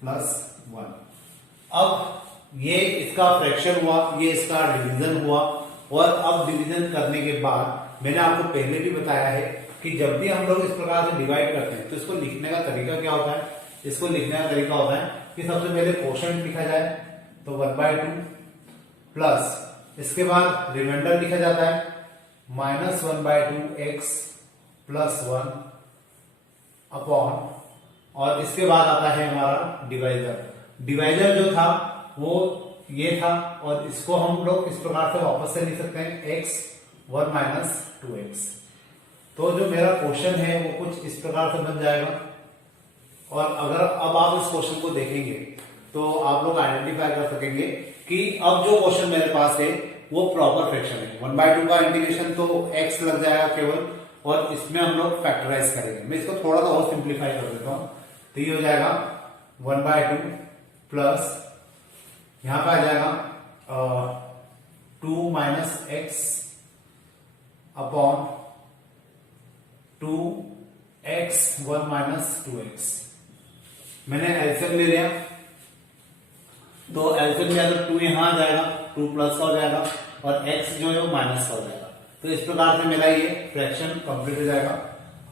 plus 1। अब ये इसका फ्रैक्शन हुआ, ये इसका डिवीजन हुआ, और अब डिवीजन करने के बाद मैंने आपको पहले भी बताया है कि जब भी हम लोग इस प्रकार से डिवाइड करते हैं तो इसको लिखने का तरीका क्या होता है। इसको लिखने का तरीका होता है कि सबसे पहले क्वोशंट लिखा जाए तो 1/2 प्लस इसके बाद रिमाइंडर लिखा जाता है माइनस 1/2x प्लस 1 अपॉन, और इसके बाद आता है हमारा डिवाइजर। डिवाइजर जो था वो ये था और इसको हम लोग इस प्रकार से वापस से लिख सकते हैं x 1 माइनस 2x। तो जो मेरा क्वेश्चन है वो कुछ इस प्रकार से बन जाएगा और अगर अब आप इस क्वेश्चन को देखेंगे तो आप लोग आइडेंटिफाई कर सकेंगे कि अब जो क्वेश्चन मेरे पास है वो प्रॉपर फ्रैक्शन है। 1/2 का इंटीग्रेशन तो x लग जाएगा केवल, और इसमें हम लोग फैक्टराइज करेंगे। मैं इसको थोड़ा सा और सिंप्लीफाई कर देता हूं, तो ये हो जाएगा 1/2 प्लस यहां पे आ जाएगा 2 minus x upon 2x 1 minus 2x। मैंने एलसीएम ले लिया, तो एलसीएम लिया तो 2 यहां आ जाएगा, 2 प्लस का हो जाएगा, और x जो है वो माइनस का हो जाएगा। तो इस प्रकार से मेरा ये फ्रैक्शन कंप्लीट हो जाएगा।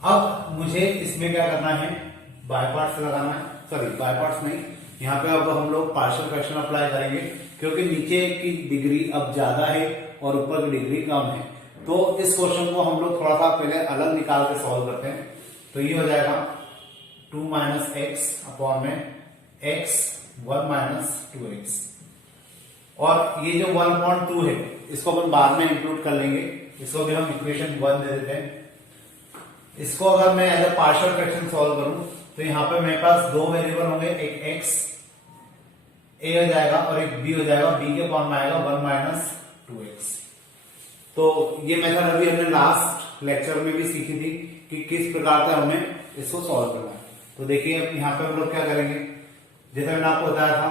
अब मुझे इसमें क्या करना है, बाय पार्ट्स लगाना है, सॉरी बाय पार्ट्स नहीं, यहाँ पे अब हम लोग पार्शियल फ्रैक्शन अप्लाई करेंगे, क्योंकि नीचे की डिग्री अब ज्यादा है और ऊपर की डिग्री कम है। तो इस क्वेश्चन को हम लोग थोड़ा सा पहले अलग निकाल के सॉल्व करते हैं। तो ये हो जाएगा 2 माइनस एक्स अपॉन में x 1 माइनस 2x, और ये जो 1/2 है इसको अपन बाद में इंक्लूड कर लेंगे, इसको भी हम इक्वेशन 1 दे देते हैं। इसको अगर मैं as a partial fraction solve करूं तो यहाँ पे मेरे पास दो वेरिएबल होंगे, एक x a हो जाएगा और एक b हो जाएगा, b के फॉर्म में आएगा 1 माइनस 2x। तो ये मेथड अभी हमने लास्ट लेक्चर में भी सीखी थी कि किस प्रकार से हमें इसको सॉल्व करना है। तो देखिए अब यहाँ पे हम लोग क्या करेंगे, जैसे मैंने आपको बताया था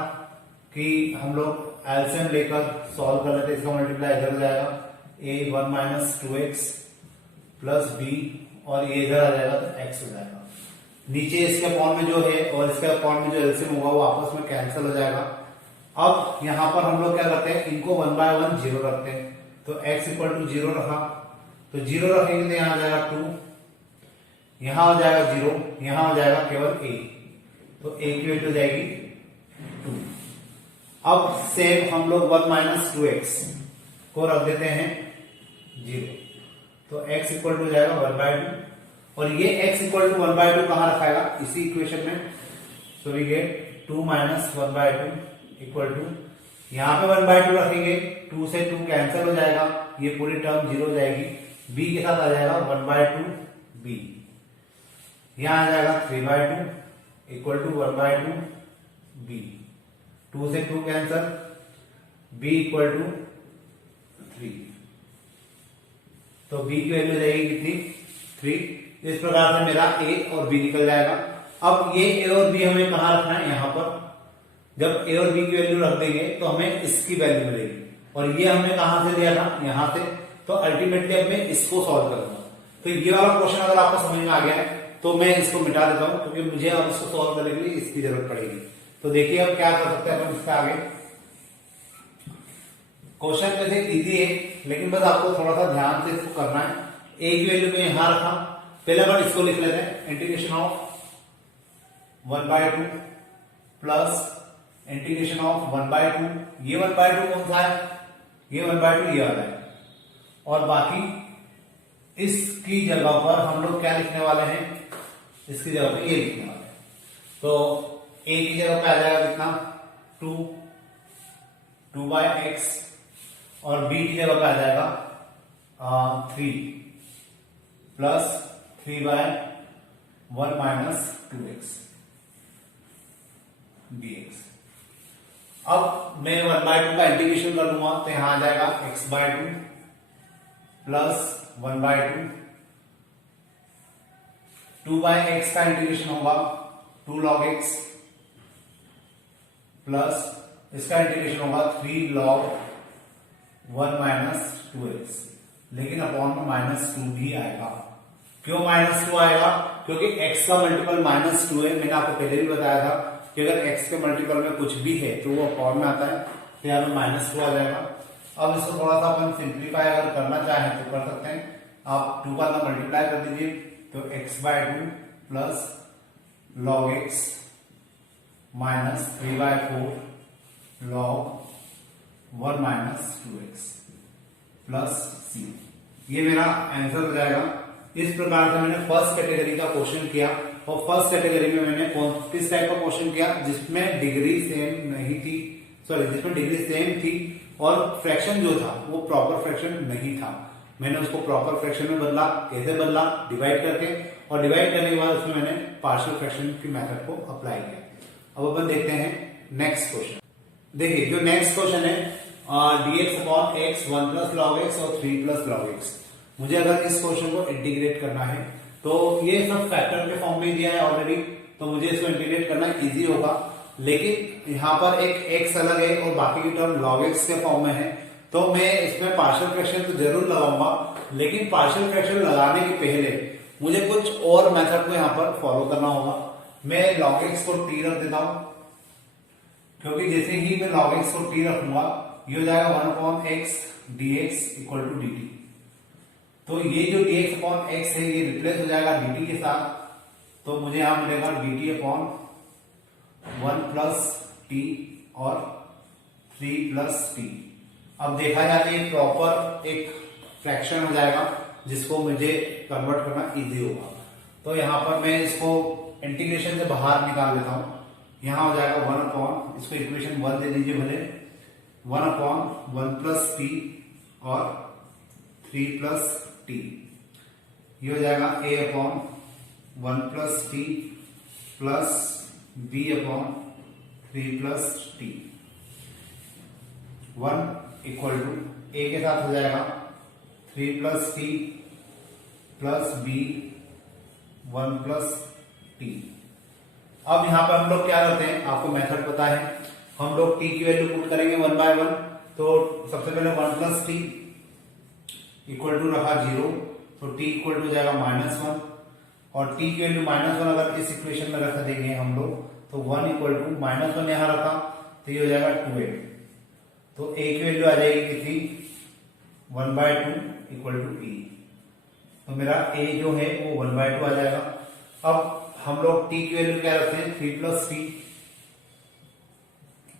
कि हम लोग एलसीएम लेकर सॉल्व कर लेते, इसका मल्टीप्लाई इधर हो जाएगा a 1 minus 2x plus b, और ये इधर आ जाएगा तो x हो जाएगा। नीचे इसके फॉर्म में जो है और इसके फॉर्म में जो एलसीएम होगा वो आपस में कैंसिल हो जाएगा। अब यहां पर हम लोग क्या करते हैं, इनको 1/1 0 रखते हैं, तो x इक्वल टू 0 रखा, तो 0 रखेंगे तो यहां आ जाएगा 2, यहां हो जाएगा 0, यहां हो जाएगा केवल a, तो a की वैल्यू हो जाएगी 2। अब सेम हम लोग 1 माइनस 2x को रख देते हैं 0, तो x इक्वल टू जाएगा 1/2, और ये x इक्वल टू 1/2 कहां रखाएगा, इसी इक्वेशन में। So we get 2 minus 1/2 equal to, यहां पे 1/2 रखेंगे, 2 से 2 कैंसिल हो जाएगा, ये पूरी टर्म 0 हो जाएगी, b के साथ आ जाएगा 1/2 b, यहां आ जाएगा 3/2 इक्वल टू 1/2 b, 2 से 2 कैंसिल, b इक्वल टू 3, तो b की वैल्यू जाएगी कितनी, 3। इस प्रकार से मेरा a और b निकल जाएगा। अब ये a और b हमें कहां रखना है, यहां पर। जब a और b की वैल्यू रख देंगे तो हमें इसकी वैल्यू मिलेगी, और ये हमने कहां से लिया था, यहां से। तो अल्टीमेटली अब मैं इसको सॉल्व करूंगा। तो ये वाला क्वेश्चन अगर आपको समझ में आ गया है तो मैं इसको मिटा देता हूं, क्योंकि मुझे अब इसको सॉल्व करने के लिए इसकी जरूरत पड़ेगी। तो देखिए अब क्या कर सकते हैं हम इससे आगे। क्वेश्चन वैसे इजी है, लेकिन बस आपको थोड़ा सा ध्यान से इसको करना है। a की वैल्यू में यहां रखा, पहले अपन इसको लिख लेते हैं, integration of 1/2 plus integration of 1/2, ये 1/2 कौन सा है, ये 1/2 ये वाला है, और बाकी इसकी जगह पर हम लोग क्या लिखने वाले हैं, इसकी जगह पे ये लिखने वाले हैं। तो a की जगह पे आ जाएगा कितना, 2/x, और b की जगह पे आ जाएगा 3 प्लस 3/1 माइनस 2x dx। अब मैं 1/2 का इंटीग्रेशन कर लूंगा, तो यहां आ जाएगा x/2 प्लस 1/2, 2/x का इंटीग्रेशन होगा 2 log x, प्लस इसका इंटीग्रेशन होगा 3 log 1 माइनस 2x, लेकिन अपॉन में -2 भी आएगा। क्यों -2 आएगा, क्योंकि x का मल्टीपल -2 है। मैंने आपको पहले भी बताया था कि अगर x के मल्टीपल में कुछ भी है तो वो अपॉन में आता है, तो यहाँ पे -2 आ जाएगा। अब इसको थोड़ा सा अपन सिंप्लीफाई अगर करना चाहें तो कर सकते हैं। आप 2 का ना मल्टीप्लाई कर दीजिए, तो x/2 plus log x minus 3/4 log 1 minus 2x plus c, ये मेरा आंसर हो जाएगा। इस प्रकार से मैंने फर्स्ट कैटेगरी का क्वेश्चन किया, और फर्स्ट कैटेगरी में मैंने किस टाइप का क्वेश्चन किया, जिसमें डिग्री सेम नहीं थी, सॉरी जिसमें डिग्री सेम थी और फ्रैक्शन जो था वो प्रॉपर फ्रैक्शन नहीं था। मैंने उसको प्रॉपर फ्रैक्शन में बदला। कैसे बदला, डिवाइड करके, और डिवाइड करने के बाद उसमें मैंने पार्शियल फ्रैक्शन की मेथड को अप्लाई किया। अब अपन देखते हैं नेक्स्ट क्वेश्चन। देखिए जो नेक्स्ट क्वेश्चन है dx upon x 1 plus log x और 3 प्लस लॉग x। मुझे अगर इस क्वेश्चन को इंटीग्रेट करना है तो ये सब फैक्टर के फॉर्म में दिया है ऑलरेडी, तो मुझे इसको इंटीग्रेट करना इजी होगा। लेकिन यहाँ पर एक x अलग है और बाकी की टर्म log x के फॉर्म में है, तो मैं इसमें पार्शियल फ्रैक्शन तो जरूर लगाऊंगा, लेकिन पार्शियल फ्रैक्शन लगाने के पहले मुझे कुछ और मेथड को यहाँ पर फॉलो करना होगा। मैं log x को t रख देता हूं, क्योंकि जैसे ही मैं log x को t रखूंगा ये हो जाएगा 1 upon x dx equal to dt। तो ये जो dx अपॉन x है ये रिप्लेस हो जाएगा dt के साथ, तो मुझे यहां मिलेगा dt अपॉन 1 प्लस t और 3 प्लस t। अब देखा जाए तो ये प्रॉपर एक फ्रैक्शन हो जाएगा जिसको मुझे कन्वर्ट करना इजी होगा। तो यहाँ पर मैं इसको इंटीग्रेशन से बाहर निकाल लेता हूं। यहाँ हो जाएगा 1 अपॉन, इसको इक्वेशन 1 दे दीजिए भले, 1 अपॉन 1 प्लस t और 3 प्लस t। ये हो जाएगा a upon 1 plus t plus b upon 3 plus t। 1 equal to a के साथ हो जाएगा 3 plus t plus b 1 plus t। अब यहां पर हम लोग क्या करते हैं, आपको मेथड पता है, हम लोग t की वैल्यू पुट करेंगे 1 बाय 1। तो सबसे पहले 1 प्लस t इक्वल टू रखा 0, तो t इक्वल टू जाएगा -1, और t की वैल्यू -1 अगर इस इक्वेशन में रख देंगे हम लोग, तो 1 इक्वल टू -1 यहां रखा तो ये हो जाएगा 2a। तो a की वैल्यू आ जाएगी कितनी, 1 बाय 2 इक्वल टू e। तो मेरा a जो है वो 1 बाय 2 आ जाएगा। अब हम लोग t की वैल्यू क्या रखते हैं, 3 plus t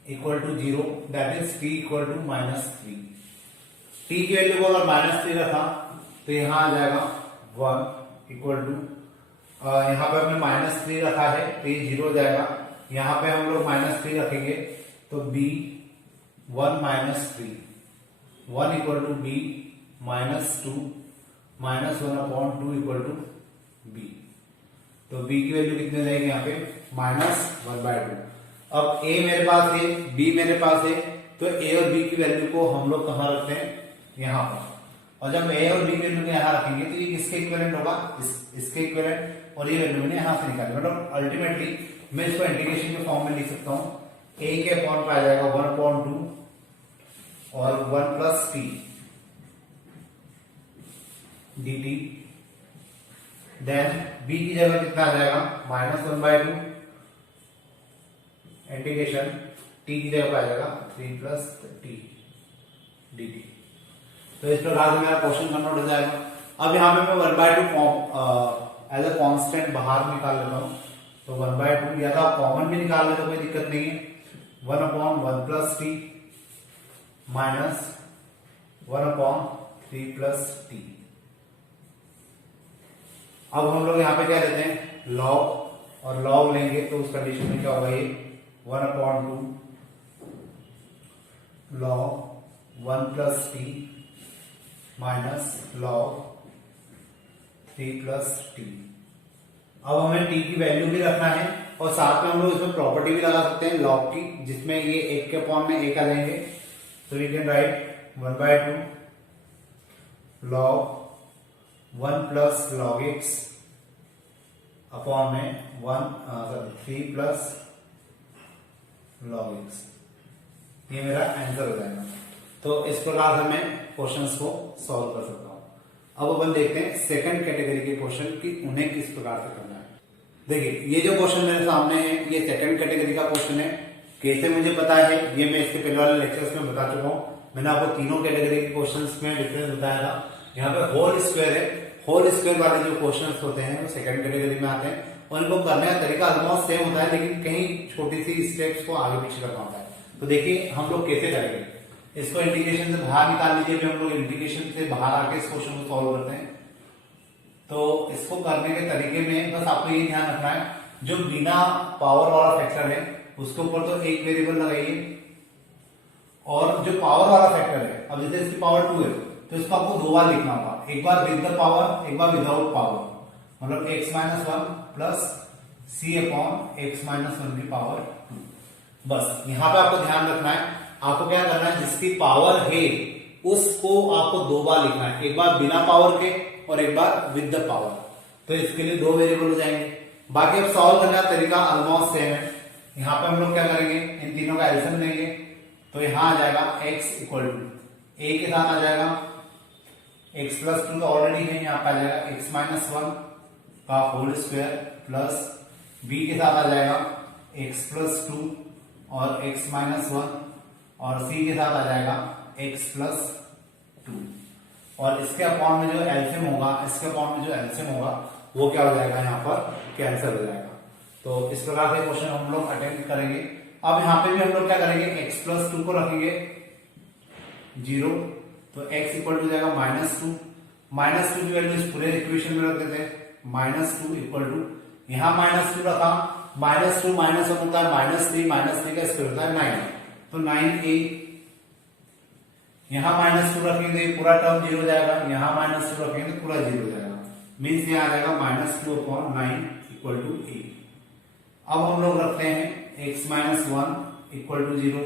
equal to 0, that is t equal to -3। t की वैल्यू को अगर -3 रखा तो यहां आ जाएगा 1 इक्वल टू, यहां पर हमने -3 रखा है तो ये 0 हो जाएगा। यहां पे हम लोग -3 रखेंगे तो b 1 -3, 1 equal to b -2 -1 upon 2 equal to b। तो b की वैल्यू कितनी रहेगी यहाँ पे, -1 बाय 2। अब a मेरे पास है, b मेरे पास है, तो a और b की वैल्यू को हम लोग कहाँ रखते हैं, यहाँ पर। और जब a और b की वैल्यू को यहाँ रखेंगे तो ये किसके इक्विवेलेंट होगा, इसके इक्विवेलेंट, और ये वैल्यू मैंने यहाँ से निकाली। मतलब अल्टीमेटली मैं इसको इंटीग्रेशन के फॉर्म में लिख सकता हूँ, a के अपॉन पे आ जाएगा 1 अपॉन 2 और 1 plus t dt। Then b की जगह कितना आ जाएगा, -1 बाय 2 इंटीग्रेशन t की जगह आ जाएगा 3 प्लस t dt। तो इस प्रकार से मेरा क्वेश्चन कन्वर्ट हो जाएगा। अब यहाँ पे मैं 1 by 2 form as a constant बाहर निकाल लेता हूँ, तो 1 बाय 2 या तो आप कॉमन भी निकाल ले तो कोई दिक्कत नहीं है। 1 upon 1 plus t minus 1 upon 3 plus t। अब हम लोग यहाँ पे क्या लेते हैं, लॉग, और लॉग लेंगे तो उस कंडीशन में क्या होगा, ये 1 upon 2 log 1 plus t minus log 3 plus t। अब हमें t की वैल्यू भी रखना है और साथ में हम लोग इसमें प्रॉपर्टी भी लगा सकते हैं लॉग की, जिसमें ये 1 के अपॉन में 1 आ जाएंगे। तो we can write 1 by 2 log 1 plus log x upon में 3 प्लस लॉग x। ये मेरा आंसर हो जाएगा। तो इस प्रकार से मैं क्वेश्चंस को सॉल्व कर सकता हूं। अब अपन देखते हैं सेकंड कैटेगरी के क्वेश्चन की उन्हें किस प्रकार से करना है। देखिए ये जो क्वेश्चन मेरे सामने है ये सेकंड कैटेगरी का क्वेश्चन है। कैसे मुझे पता है ये मैं इसके पहले वाले लेक्चर्स में बता चुका हूँ। मैंने आपको तीनों कैटेगरी के क्वेश्चंस में डिफरेंस बताया था। यहाँ पे होल स्क्वायर है, होल स्क्वायर वाले जो क्वेश्चंस होते हैं वो सेकंड कैटेगरी में आते हैं और इनको करने का तरीका ऑलमोस्ट सेम होता है, लेकिन कहीं छोटी सी स्टेप्स को आगे पीछे करना होता है। तो देखिए हम लोग कैसे करेंगे, इसको इंटीग्रेशन से बाहर निकाल लीजिए। फिर हम लोग इंटीग्रेशन से बाहर आके इस क्वेश्चन को सॉल्व करते हैं। तो इसको करने के तरीके में बस आपको ये ध्यान रखना है, जो बिना पावर वाला फैक्टर है उसके ऊपर तो एक वेरिएबल लगाइए, और जो पावर वाला फैक्टर है, अब जैसे इसकी पावर 2 है तो इसको आपको 2 बार लिखना होगा, एक बार विद द पावर, एक बार विदाउट पावर। मतलब x-1 plus c upon x minus one की पावर 2। बस यहां पे आपको ध्यान रखना है, आपको क्या करना है, जिसकी पावर है उसको आपको दो बार लिखना है, एक बार बिना पावर के और एक बार विद द पावर। तो इसके लिए दो वेरिएबल हो जाएंगे। बाकी अब सॉल्व करने का तरीका ऑलमोस्ट सेम है। यहां पे हम लोग क्या करेंगे, इन तीनों का एलसीएम लेंगे। तो यहां आ जाएगा x इक्वल टू a के साथ आ जाएगा x प्लस 2 तो ऑलरेडी है, यहाँ पे आ जाएगा x माइनस वन का होल स्क्वायर प्लस b के साथ आ जाएगा x प्लस 2 और x माइनस वन और c के साथ आ जाएगा x प्लस 2 और इसके अपॉन में जो एलसीएम होगा, इसके अपॉन में जो एलसीएम होगा वो क्या हो जाएगा, यहाँ पर कैंसिल हो जाएगा। तो इस प्रकार से क्वेश्चन हम लोग अटेम्प्ट करेंगे। अब यहाँ पे भी हम लोग क्या करेंगे, x प्लस 2 को रखेंगे 0, तो x इक्वल टू जाएगा माइनस 2। माइनस 2 की वैल्यू इस पूरे इक्वेशन में रख देते हैं, माइनस 2 इक्वल टू, यहाँ माइनस 2 रखा, माइनस 2 माइनस 1 होता है माइनस 3 का स्क्वायर होता है 9, तो 9a। यहाँ माइनस 2 रखेंगे पूरा टर्म 0 हो जाएगा, यहाँ माइनस 2 रखेंगे पूरा 0 हो जाएगा, मीन्स यहाँ आ जाएगा minus 2 upon 9 equal to a। अब हम लोग रखते हैं x minus one equal to 0,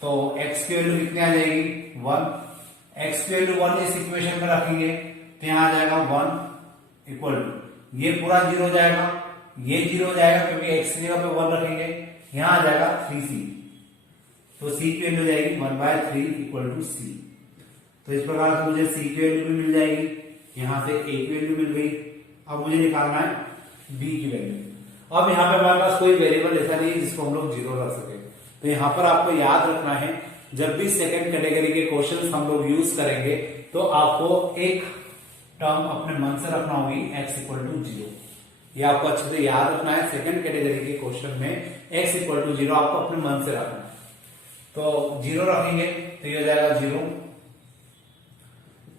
तो x की वैल्यू कितनी आ जाएगी 1, x की वैल्यू 1 इस इक्वेशन में रखेंगे तो यहाँ आ जाएगा 1 इक्वल टू, ये पूरा 0 हो जाएगा, ये 0 हो जाएगा क्योंकि x की जगह पे 1 रखेंगे, यहाँ आ जाएगा 3c, तो c की वैल्यू जाएगी 1/3 इक्वल टू c। तो इस प्रकार से मुझे c की वैल्यू भी मिल जाएगी, यहाँ से a की वैल्यू मिल गई। अब मुझे निकालना है b की वैल्यू। अब यहाँ पे हमारे पास कोई वेरिएबल ऐसा नहीं है जिसको हम लोग 0 रख सके, तो यहाँ पर आपको याद रखना है, जब भी सेकंड कैटेगरी के क्वेश्चंस हम लोग यूज करेंगे तो आपको एक टर्म अपने मन से रखना होगी x इक्वल टू 0। ये आपको अच्छे से याद रखना है, सेकंड कैटेगरी के क्वेश्चन में x इक्वल टू 0 आपको अपने मन से रखना है। तो 0 रखेंगे तो ये हो जाएगा 0,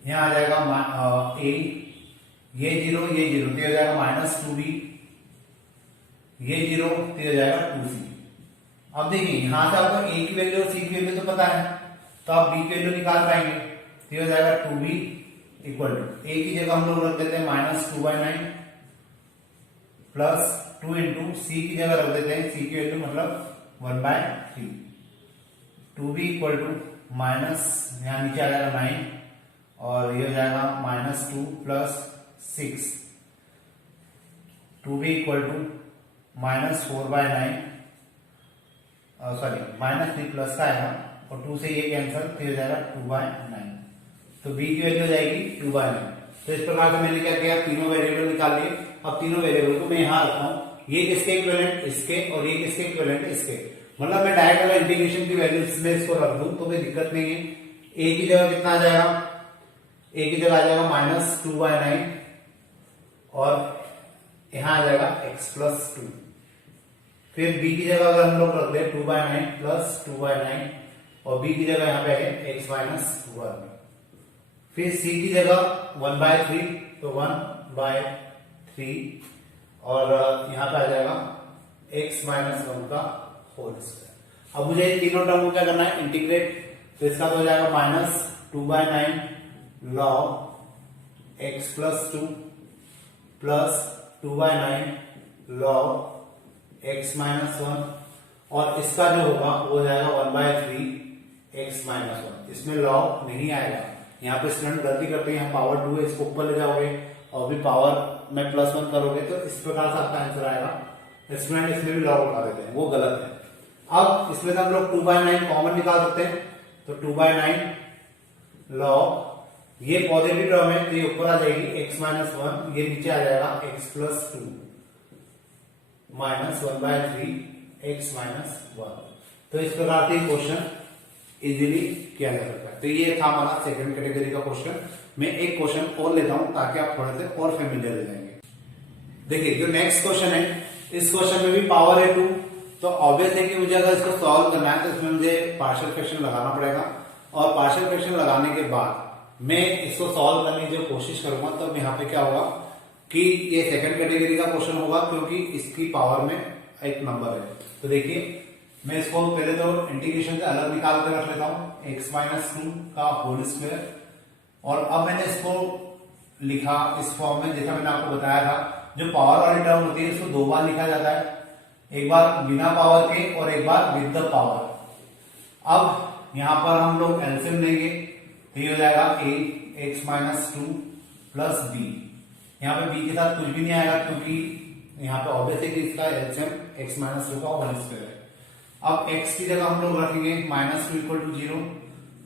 यहाँ आ जाएगा a, ये 0 ये 0 तो हो जाएगा माइनस 2b, ये 0 तो हो जाएगा 2c। अब देखिए यहां से आपको a की वैल्यू और c की वैल्यू तो पता है, तो आप b की वैल्यू निकाल पाएंगे, तो हो जाएगा 2b इक्वल टू, a की जगह हम लोग रख देते हैं माइनस 2/9 प्लस 2 इंटू c की जगह रख देते हैं c की वैल्यू मतलब 1/3, 2b इक्वल टू माइनस, यहाँ नीचे आ जाएगा 9 और ये हो जाएगा minus 2 plus 6, 2b equal to minus 4/9, sorry minus 3 plus का आएगा और 2 से ये कैंसिल, तो हो जाएगा 2/9, तो b की वैल्यू हो जाएगी 2/9। तो इस प्रकार से मैंने क्या किया, तीनों वेरिएबल निकाल लिए। अब तीनों वेरिएबल को मैं यहाँ रखता हूँ, ये किसके इक्विवेलेंट इसके और ये किसके इक्विवेलेंट इसके, मतलब मैं डायरेक्ट अगर इंटीग्रेशन की वैल्यू इसमें इसको रख दूं तो कोई दिक्कत नहीं है। a की जगह कितना आ जाएगा, a की जगह आ जाएगा माइनस 2/9 और यहाँ आ जाएगा x प्लस 2, फिर b की जगह अगर हम लोग रख दे 2/9 प्लस 2/9 और b की जगह यहाँ पे है x माइनस 1, फिर c की जगह 1/3 तो 1/3 और यहाँ पे आ जाएगा x माइनस 1 का होल स्क्वायर। अब मुझे इन तीनों टर्म को क्या करना है, इंटीग्रेट, तो इसका तो हो जाएगा minus 2/9 log x plus 2 plus 2/9 log x minus 1 और इसका जो होगा वो हो जाएगा 1/3 x माइनस 1, इसमें लॉग नहीं आएगा। यहाँ पे स्टूडेंट गलती करते हैं, यहाँ पावर 2 है इसको ऊपर ले जाओगे और भी पावर में +1 करोगे तो इस प्रकार से आपका आंसर आएगा। स्टूडेंट इसमें भी लॉग उठा देते हैं, वो गलत है। अब इसमें से हम लोग 2/9 कॉमन निकाल सकते हैं, तो 2/9 लॉग ये पॉजिटिव टर्म है तो ये ऊपर आ जाएगी x माइनस 1, ये नीचे आ जाएगा x plus 2 minus 1/3 x minus 1। तो इस प्रकार से क्वेश्चन इजीली किया जा सकता है। तो ये था हमारा सेकंड कैटेगरी का क्वेश्चन। मैं एक क्वेश्चन और लेता हूं ताकि आप थोड़े से और फेमिलियर हो जाएंगे। देखिए जो नेक्स्ट क्वेश्चन है, इस क्वेश्चन में भी पावर है 2, तो ऑब्वियस है कि मुझे अगर इसको सॉल्व करना है तो इसमें मुझे पार्शियल फ्रैक्शन लगाना पड़ेगा और पार्शियल फ्रैक्शन लगाने के बाद मैं इसको सॉल्व करने की जो कोशिश करूंगा तो यहाँ पे क्या होगा कि ये सेकंड कैटेगरी का क्वेश्चन होगा क्योंकि इसकी पावर में एक नंबर है। तो देखिए मैं इसको पहले तो इंटीग्रेशन से अलग निकाल कर रख लेता हूं, x माइनस 2 का होल स्क्वायर, और अब मैंने इसको लिखा इस फॉर्म में, जैसा मैंने आपको बताया था जो पावर वाली टर्म होती है उसको दो बार लिखा जाता है, एक बार बिना पावर के और एक बार विद द पावर। अब यहां पर हम लोग एलसीएम लेंगे तो ये हो जाएगा a x minus 2 plus b। यहाँ पे b के साथ कुछ भी नहीं आएगा क्योंकि यहाँ पे ऑब्वियस है कि इसका एलसीएम x माइनस 2 का होल स्क्वायर है। अब x की जगह हम लोग रखेंगे -2 इक्वल टू 0,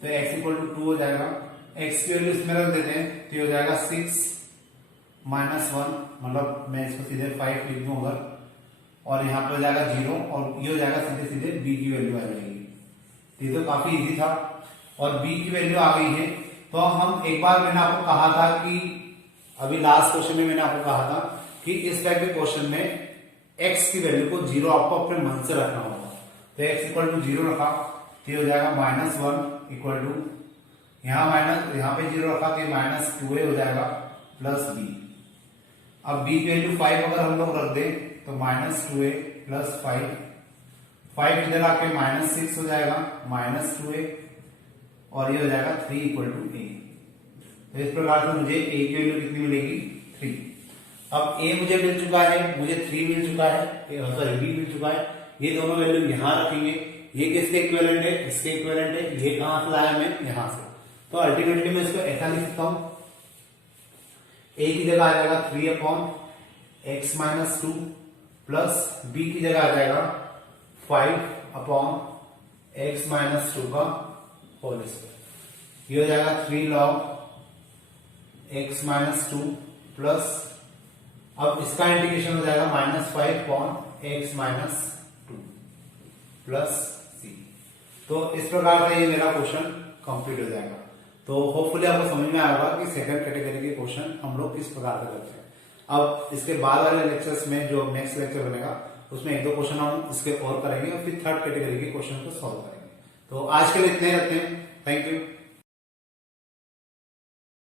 तो x इक्वल टू 2 हो जाएगा। x की वैल्यू इसमें रख देते हैं तो ये हो जाएगा 6 माइनस 1, मतलब मैं इसको सीधे 5 लिख दूं अगर, और यहाँ पे हो जाएगा 0 और ये हो जाएगा सीधे सीधे b की वैल्यू आ जाएगी। ये तो काफी इजी था और b की वैल्यू आ गई है। तो हम एक बार मैंने आपको कहा था कि अभी लास्ट क्वेश्चन में मैंने आपको कहा था कि इस टाइप के क्वेश्चन में x की वैल्यू को 0 आपको अपने मन से रखना होगा। तो x इक्वल टू 0 रखा तो ये हो जाएगा -1 इक्वल टू, यहाँ पे 0 रखा तो ये -2a हो जाएगा प्लस b। अब b की वैल्यू 5 अगर हम लोग रख दें तो -2a प्लस 5 इधर आके -6 हो जाएगा -2a और ये हो जाएगा 3 इक्वल टू a। तो इस प्रकार से मुझे a की वैल्यू कितनी मिलेगी 3। अब a मुझे मिल चुका है, मुझे 3 मिल चुका है, सॉरी b मिल चुका है। ये दोनों वैल्यू यहां रखेंगे, ये किसके इक्विवेलेंट है, इसके इक्विवेलेंट है। ये कहां से लाया मैं, यहां से। तो अल्टीमेटली मैं इसको ऐसा लिख सकता हूं, a की जगह आ जाएगा 3 upon x minus 2 plus b की जगह आ जाएगा 5 अपॉन x माइनस 2 का होल स्क्वायर। ये हो जाएगा 3 लॉग x माइनस 2 प्लस, अब इसका इंटीग्रेशन हो जाएगा -5 upon x minus 2 plus c। तो इस प्रकार से ये मेरा क्वेश्चन कंप्लीट हो जाएगा। तो होपफुली आपको समझ में आएगा कि सेकंड कैटेगरी के क्वेश्चन हम लोग किस प्रकार से करते हैं। अब इसके बाद वाले लेक्चर्स में जो नेक्स्ट लेक्चर बनेगा उसमें 1-2 क्वेश्चन हम इसके और करेंगे और फिर थर्ड कैटेगरी के क्वेश्चन को सॉल्व करेंगे। तो आज के लिए इतने ही रखते हैं। Thank you.